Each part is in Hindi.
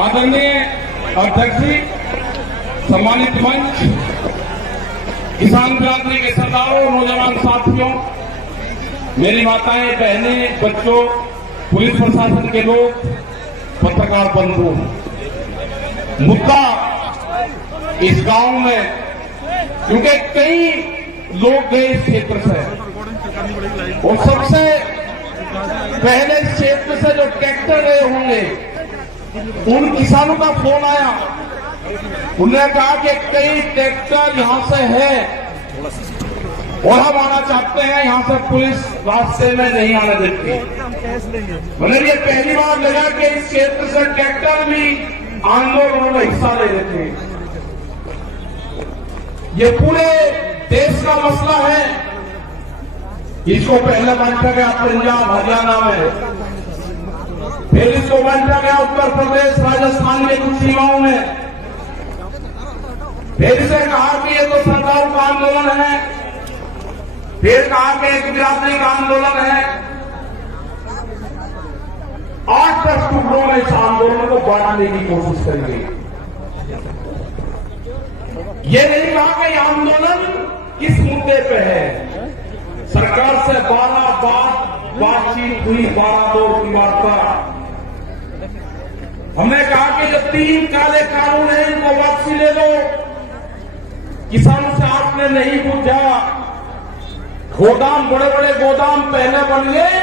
आदरणीय अध्यक्ष जी, सम्मानित मंच, किसान क्रांति के सरदारों, नौजवान साथियों, मेरी माताएं, बहनें, बच्चों, पुलिस प्रशासन के लोग, पत्रकार बंधु, मुद्दा इस गांव में, क्योंकि कई लोग गए इस क्षेत्र से और सबसे पहले इस क्षेत्र से जो ट्रैक्टर गए होंगे उन किसानों का फोन आया। उन्होंने कहा कि कई ट्रैक्टर यहां से है और हम आना चाहते हैं, यहां से पुलिस रास्ते में नहीं आने देती। मतलब ये पहली बार लगा कि इस क्षेत्र से ट्रैक्टर भी आंदोलन में हिस्सा ले लेते हैं। ये पूरे देश का मसला है। इसको पहले बांटा गया पंजाब हरियाणा में, फिर इसको बांटा गया उत्तर प्रदेश राजस्थान के कुछ सीमाओं में, फिर इसे कहा कि ये तो सरकार का आंदोलन है, फिर कहा कि एक बिरादरी का आंदोलन है। 8-10 टुकड़ों में इस आंदोलन को बांटने की कोशिश करेंगे। ये नहीं कहा कि आंदोलन किस मुद्दे पे है। सरकार से 12 बार बातचीत हुई, 12 दौर की वार्ता। हमने कहा कि जो 3 काले कानून हैं इनको वापसी ले लो। किसानों से आपने नहीं पूछा। गोदाम, बड़े बड़े गोदाम पहले बन गए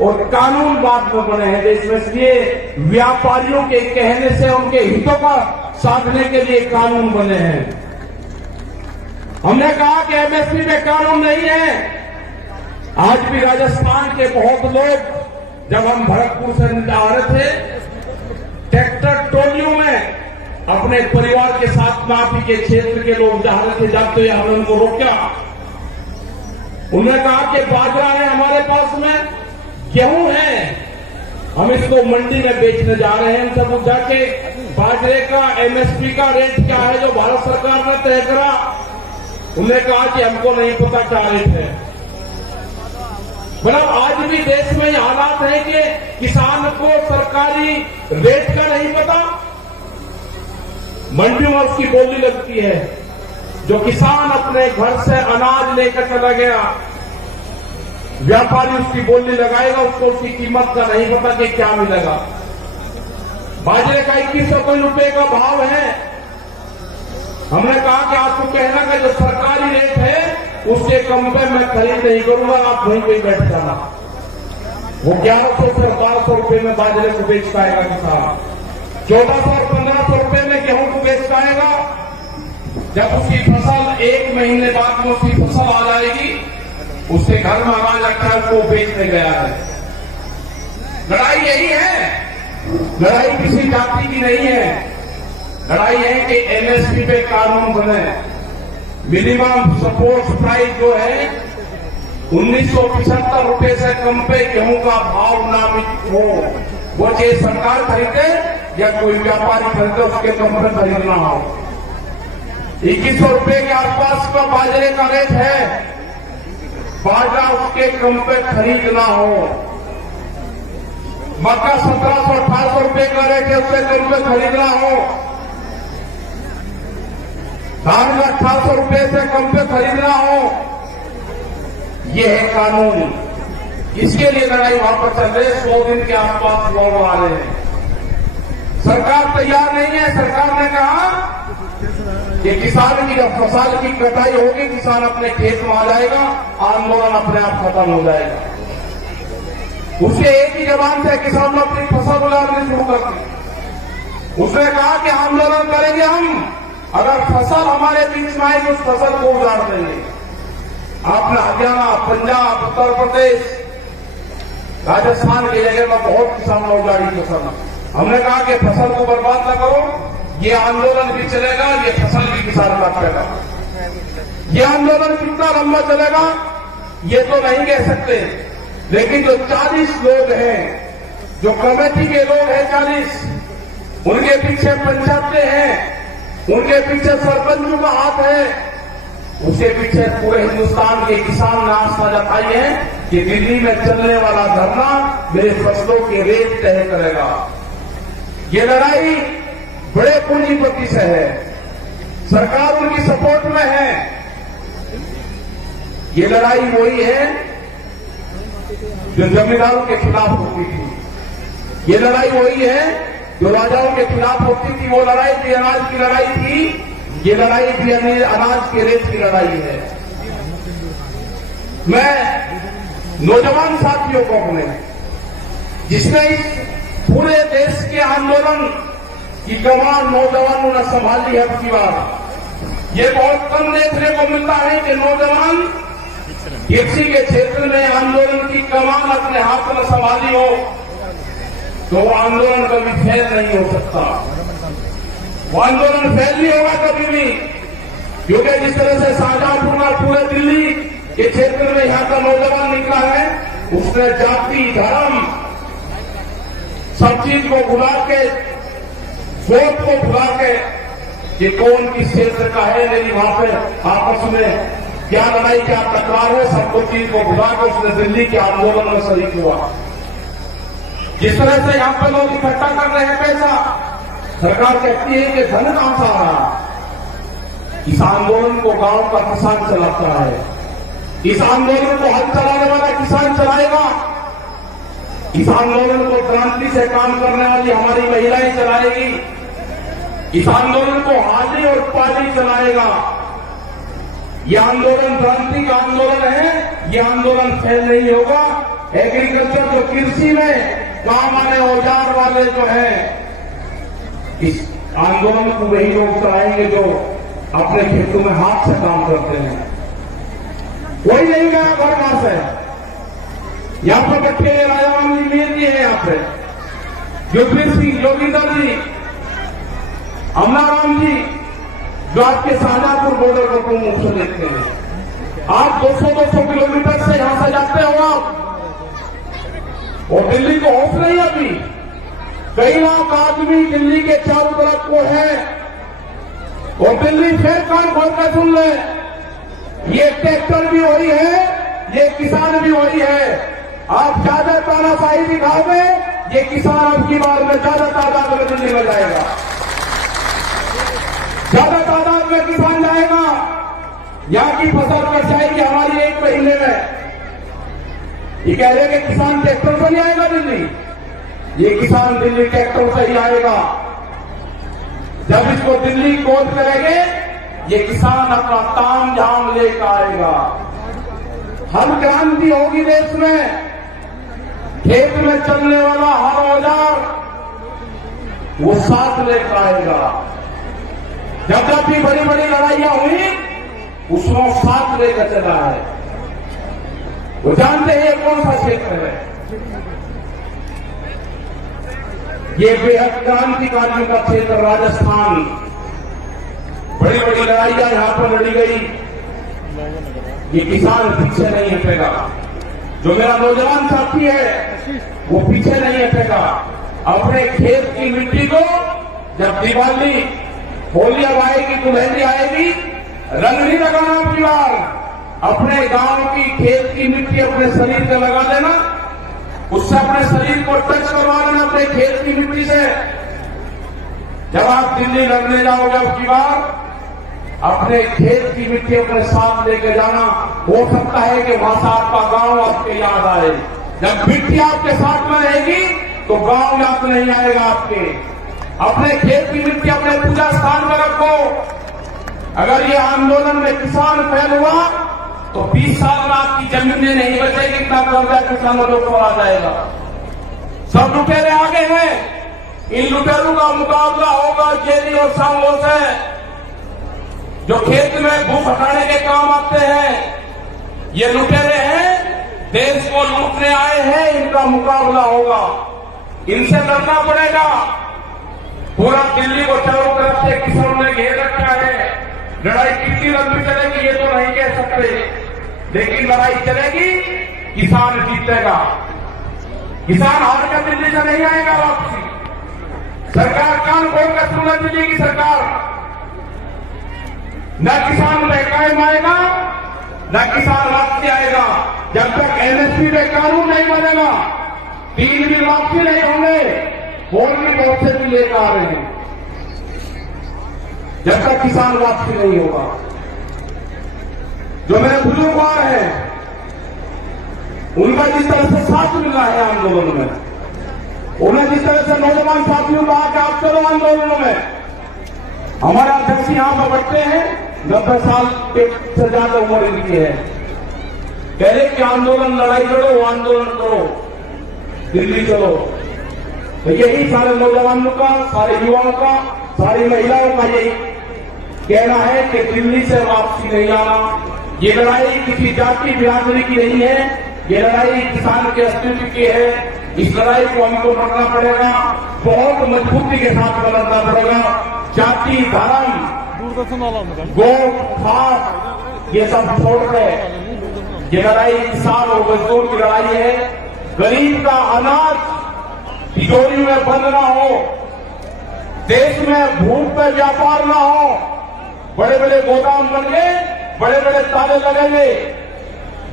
और कानून बाद में बने हैं देश में, इसलिए व्यापारियों के कहने से उनके हितों का साधने के लिए कानून बने हैं। हमने कहा कि एमएसपी में कानून नहीं है। आज भी राजस्थान के बहुत लोग, जब हम भरतपुर से आ रहे थे, ट्रैक्टर ट्रॉलियों में अपने परिवार के साथ माफी के क्षेत्र के लोग जा रहे थे, जाते हुए हमने उनको रोका। उन्होंने कहा कि बाजरा है हमारे पास में, गेहूं है, हम इसको मंडी में बेचने जा रहे हैं। इनसे पूछा कि बाजरे का एमएसपी का रेट क्या है जो भारत सरकार ने तय करा। उन्होंने कहा कि हमको नहीं पता क्या रेट है। मतलब आज भी देश में ये हालात है कि किसान को सरकारी रेट का नहीं पता। मंडियों में उसकी बोली लगती है। जो किसान अपने घर से अनाज लेकर चला गया, व्यापारी उसकी बोली लगाएगा, उसको उसकी कीमत का नहीं पता कि क्या मिलेगा। बाजरे का 2100 रुपए का भाव है। हमने कहा कि आपको कहना कि जो सरकारी रेट है उससे कम पे मैं खरीद नहीं करूंगा, आप वहीं पे बैठ जाना। वो 1100 से 1200 रुपए में बाजरे को बेच पाएगा किसान, 1400 और 1500 रुपए में गेहूं को बेच पाएगा। जब उसकी फसल 1 महीने बाद में उसकी फसल आ जाएगी, उसके घर में अनाज रखा है, उसको बेचने गया है। लड़ाई यही है। लड़ाई किसी जाति की नहीं है। लड़ाई है कि एमएसपी पे कानून बने। मिनिमम सपोर्ट प्राइस जो है 1975 रुपए से कम पे गेहूं का भाव नामित हो। वो चाहे सरकार खरीदे या कोई व्यापारी खरीदे, उसके कम पे खरीदना हो। 2100 रुपए के आसपास का बाजरे का रेट है। बाजरा उसके कम पे खरीदना हो। मक्का 1700-1800 रुपए का रेट है, उससे कम पे खरीदना हो। धान 1800 रुपए से कम पे खरीदना हो। ये है कानून। इसके लिए लड़ाई वहां पर चल रही है। 100 दिन के आसपास लोग आ रहे हैं। सरकार तैयार नहीं है। सरकार ने कहा कि किसान की जब फसल की कटाई होगी, किसान अपने खेत में आ जाएगा, आंदोलन अपने आप खत्म हो जाएगा। उसके एक ही जबान से किसान अपनी फसल उड़ानी शुरू कर दी। उसने कहा कि आंदोलन करेंगे हम, अगर फसल हमारे बीच में आएगी उस फसल को उजाड़ देंगे। आपने हरियाणा, पंजाब, उत्तर प्रदेश, राजस्थान की जगह में बहुत किसानों ने उजाड़ी फसल। हमने कहा कि फसल को बर्बाद न करो, ये आंदोलन भी चलेगा, ये फसल भी किसान काटेगा। ये आंदोलन कितना लंबा चलेगा ये तो नहीं कह सकते, लेकिन जो 40 लोग हैं, जो कमेटी के लोग हैं 40, उनके पीछे पंचायतें हैं, उनके पीछे सरपंचों का हाथ है, उसके पीछे पूरे हिंदुस्तान के किसान ने आस्था जताई है कि दिल्ली में चलने वाला धरना मेरे फसलों के रेट तय करेगा। ये लड़ाई बड़े पूंजीपति से है, सरकार उनकी सपोर्ट में है। ये लड़ाई वही है जो जमींदारों के खिलाफ होती थी। ये लड़ाई वही है जो राजाओं के खिलाफ होती थी। वो लड़ाई भी अनाज की लड़ाई थी, ये लड़ाई भी अनाज के रेट की लड़ाई है। मैं नौजवान साथियों को अपने, जिसने इस पूरे देश के आंदोलन की कमान नौजवानों ने संभाली है। अब की बात ये बहुत कम देखने को मिलता है कि नौजवान किसी के क्षेत्र में आंदोलन की कमान अपने हाथ में संभाली हो, तो वो आंदोलन कभी फेल नहीं हो सकता। वो आंदोलन फेल नहीं होगा कभी भी, क्योंकि जिस तरह से शाहजहांपुर और पूरे दिल्ली के क्षेत्र में यहां का नौजवान निकला है, उसने जाति धर्म सब चीज को भुला के, वोट को भुला के, कि कौन किस क्षेत्र का है, मेरी वहां पे आपस में क्या लड़ाई क्या टकरार है, सब कुछ चीज को भुला के उसने दिल्ली के आंदोलन में शरीक हुआ। जिस तरह से यहां पर लोग इकट्ठा कर रहे हैं पैसा, सरकार कहती है कि धन कहां से आ रहा। इस आंदोलन को गांव का किसान चलाता है, इस आंदोलन को हल चलाने वाला किसान चलाएगा, इस आंदोलन को क्रांति से काम करने वाली हमारी महिलाएं चलाएगी, इस आंदोलन को हाली और पाली चलाएगा। यह आंदोलन क्रांति का आंदोलन है, यह आंदोलन फेल नहीं होगा। एग्रीकल्चर जो कृषि में काम आने औजार वाले जो है, इस आंदोलन को वही लोग चलाएंगे जो अपने खेतों में हाथ से काम करते हैं। कोई नहीं गया घर वहां से। यहां पर बैठे राजाराम जी मेन जी है, यहां पे युगवीर सिंह जोगिंदर जी, अमनाराम जी, जो आपके शाहजहांपुर बॉर्डर को तुम मुख से देखते हैं। आप 200-200 किलोमीटर से यहां से जाते हो आप, और दिल्ली को ऑफ नहीं अभी। कई लाख आदमी दिल्ली के चारों तरफ को है, और दिल्ली फिर कान खोल कर सुन ले, ये ट्रैक्टर भी वही है, ये किसान भी वही है। आप ज्यादा तानाशाही दिखाओगे, ये किसान अब की बार में ज्यादा तादाद में दिल्ली में जाएगा, ज्यादा तादाद में किसान जाएगा। यहां की फसल कट जाएगी हमारी 1 महीने में। ये कह रहे हैं कि किसान ट्रैक्टर से नहीं आएगा दिल्ली, ये किसान दिल्ली ट्रैक्टर से ही आएगा। जब इसको दिल्ली कोच करेंगे, ये किसान अपना ताम झाम लेकर आएगा। हर क्रांति होगी देश में, खेत में चलने वाला हर औजार वो साथ लेकर आएगा। जब जब भी बड़ी बड़ी लड़ाइयां हुई, उसमें साथ लेकर चला है। वो जानते हैं ये कौन सा क्षेत्र है, ये बेहद क्रांतिकारियों का क्षेत्र राजस्थान। बड़ी बड़ी लड़ाइयां यहां पर लड़ी गई, ये किसान पीछे नहीं हटेगा। जो मेरा नौजवान साथी है वो पीछे नहीं हटेगा। अपने खेत की मिट्टी को जब दिवाली होली अब आएगी, दुल्हन आएगी, रंग नहीं लगाना आपकी बार। अपने गांव की खेत की मिट्टी अपने शरीर पे लगा देना, उससे अपने शरीर को टच करवा लेना अपने खेत की मिट्टी से। जब आप दिल्ली लड़ने जाओगे अब की बार, अपने खेत की मिट्टी अपने साथ लेके जाना। हो सकता है कि वहां से आपका गांव आपके याद आए। जब मिट्टी आपके साथ में रहेगी तो गांव याद नहीं आएगा आपके। अपने खेत की मिट्टी अपने पूजा स्थान में रखो। अगर ये आंदोलन में किसान फेल हुआ तो 20 साल में आपकी जमीनें नहीं बचेगी, इतना कर्जा किसानों के ऊपर आ जाएगा। सब लुटेरे आगे हैं, इन लुटेरों का मुकाबला होगा जेली और सांगों से, जो खेत में भूख हटाने के काम आते हैं। ये लुटेरे हैं, देश को लूटने आए हैं, इनका मुकाबला होगा, इनसे लड़ना पड़ेगा। पूरा दिल्ली को चारों तरफ से किसानों ने घेर रखा है। लड़ाई कितनी लंबी चलेगी ये तो नहीं कह सकते, लेकिन लड़ाई चलेगी, किसान जीतेगा। किसान हार कर दिल्ली से नहीं आएगा वापसी। सरकार कान खोल कर सुनना, दिल्ली की सरकार न किसान महकाम आएगा, न किसान वापसी आएगा। जब तक एमएसपी में कानून नहीं बनेगा, 3 दिन वापसी नहीं होंगे। और भी बहुत से भी लेकर आ रहे हैं, जब तक किसान वापसी नहीं होगा। जो मेरे बुजुर्ग हैं, उनका जिस तरह से साथ मिल रहा है आंदोलन में, उन्हें जिस तरह से नौजवान साथियों कहा कि आप चलो आंदोलनों में, हमारे अध्यक्ष यहां पर बैठते हैं, 90 साल से ज्यादा उम्र इनकी है, कह रहे कि आंदोलन लड़ाई लड़ो, आंदोलन करो, दिल्ली चलो। तो यही सारे नौजवानों का, सारे युवाओं का, सारी महिलाओं का यही कहना है कि दिल्ली से वापसी नहीं आना। ये लड़ाई किसी जाति बिरादरी की नहीं है, ये लड़ाई किसान के अस्तित्व की है। इस लड़ाई को हमको लड़ना पड़ेगा, बहुत मजबूती के साथ लड़ना पड़ेगा। जाति, धर्म, गोट, खास ये सब छोड़ कर ये लड़ाई किसान और मजदूर की लड़ाई है। गरीब का अनाज तिजोरी में बंद ना हो, देश में भूख पे व्यापार ना हो, बड़े बड़े गोदाम बनेंगे, बड़े बड़े ताले लगेंगे,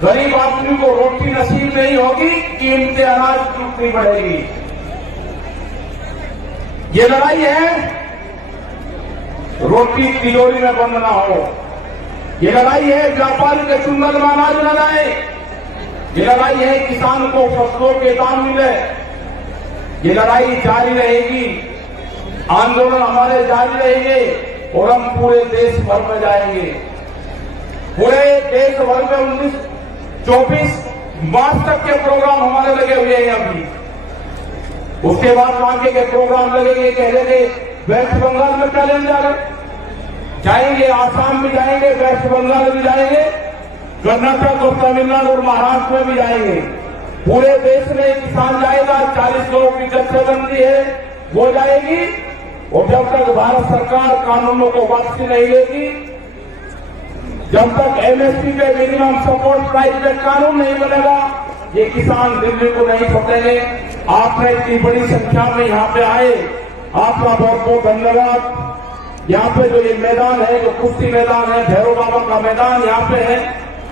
गरीब आदमी को रोटी नसीब नहीं होगी, कीमतें अनाज की उतनी बढ़ेगी। ये लड़ाई है रोटी तिजोरी में बंद ना हो, ये लड़ाई है व्यापारी के चुंगल में अनाज न जाए, ये लड़ाई है किसान को फसलों के दाम मिले। ये लड़ाई जारी रहेगी, आंदोलन हमारे जारी रहेंगे और हम पूरे देश भर में जाएंगे। पूरे देश भर में 24 मार्च तक के प्रोग्राम हमारे लगे हुए हैं अभी। उसके बाद आगे के प्रोग्राम लगेंगे, कह रहे वेस्ट बंगाल में कैलेंडर जाएंगे, आसाम में जाएंगे, वेस्ट बंगाल में जाएंगे, कर्नाटक और तमिलनाडु और महाराष्ट्र में भी जाएंगे। पूरे देश में किसान जाएगा। 40 लोगों की जत्थेबंदी है, वो जाएगी। और जब तक भारत सरकार कानूनों को वापसी नहीं लेगी, जब तक एमएसपी पे मिनिमम सपोर्ट प्राइस पे कानून नहीं बनेगा, ये किसान दिल्ली को नहीं छोड़ेंगे। आपने इतनी बड़ी संख्या में यहाँ पे आए, आपका बहुत बहुत धन्यवाद। यहाँ पे जो ये मैदान है, जो कुश्ती मैदान है, भैरव बाबा का मैदान यहाँ पे है,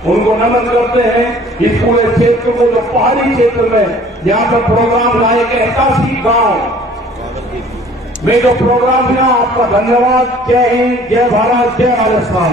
उनको नमन करते हैं। इस पूरे क्षेत्र को, जो पहाड़ी क्षेत्र में यहाँ पर प्रोग्राम लाए के 81 गांव में जो प्रोग्राम दिया, आपका धन्यवाद। जय हिंद, जय भारत, जय राजस्थान।